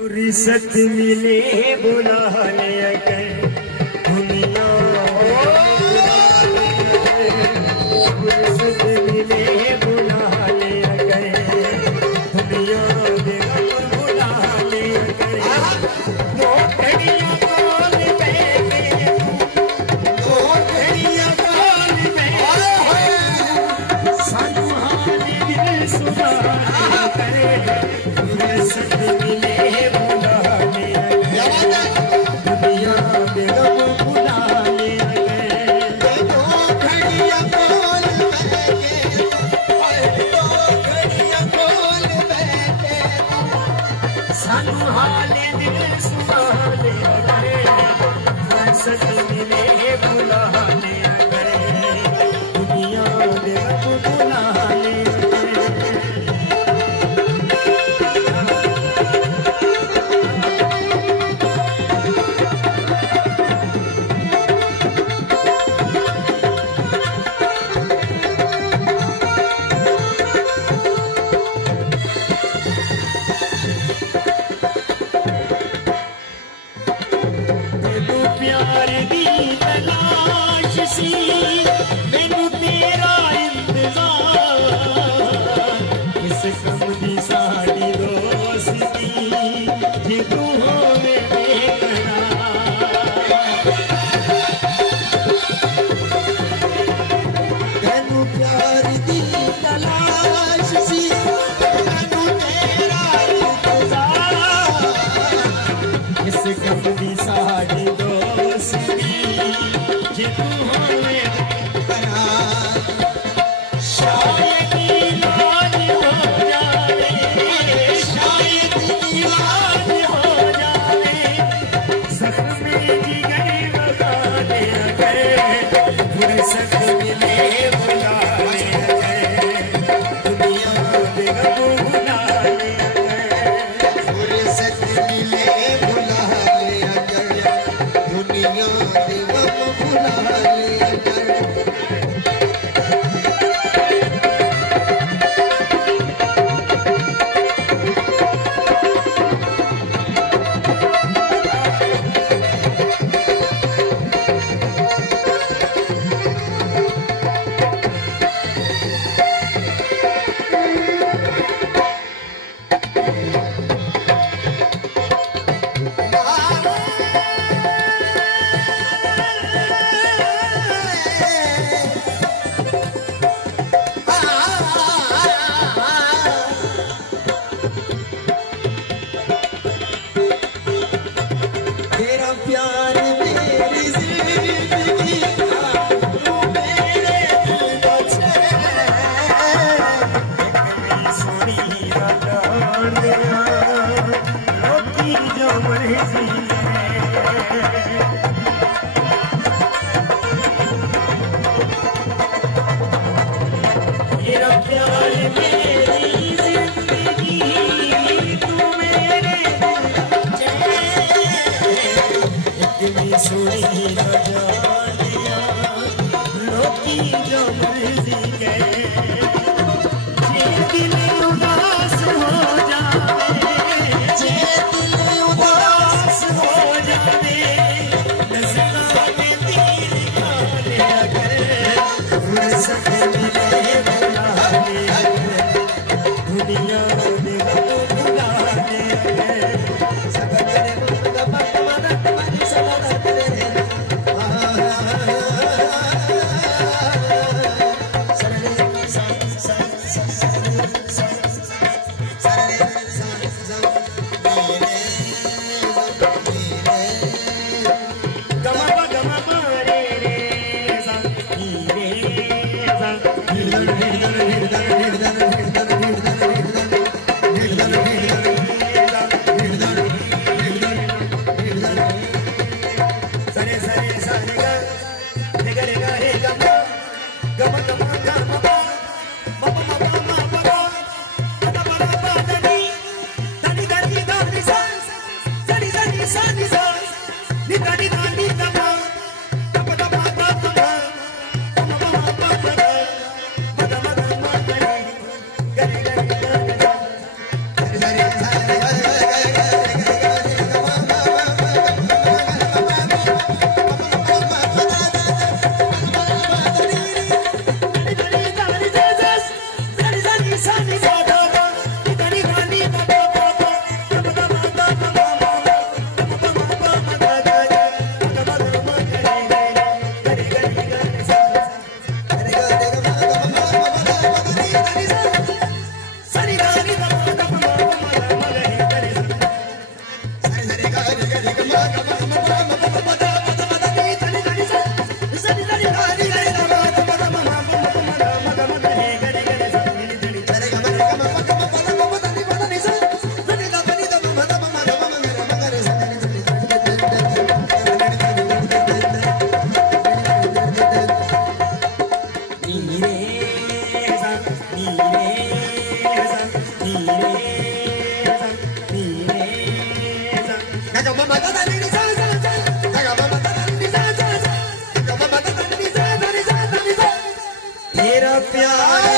फुर्सत मिले बुला ले दुनिया, फुर्सत मिले बुला ले दुनिया बुला ले दो घड़ियां बोल बैठे, दो घड़ियां बोल बैठे सानू हाल दिल सुना करे। फुर्सत मिले सानू हाले दिल सुहाले करे, फुर्सत मिले बुला ले करे दुनिया दे बुला ले। प्यार दी तलाश सी मैनू तेरा इंतजार, इस कम दी साड़ी दोस्ती जे तू होवे बेकरार। मैनू प्यार दी तलाश सी मैनू तेरा इंतजार, इस कम दी साड़ी शायद ईमान हो जाए, शायद ईमान हो जाए, ज़ख्म जिगर बता दे गए, फुर्सत मिले बुला ले दुनिया दे बुला ले, फुर्सत मिले बुला ले दुनिया दे बुला ले। तेरा प्यार मेरी जिंदगी का, तू मेरे दिल का चैन, इतनी सोनी जान दिया रोकी जो मर्जी तेरा प्यार मेरी जिंदगी, तू मेरे दिल का चैन, सोनी न जानिया लोकी जो मर्जी कहे, जे दिल उदास हो जावे, जे दिल उदास हो जावे, नज़रों में तीर खा लिया करे, फुर्सत मिले बुला ले दुनिया दे बुला ले। तेरा प्यार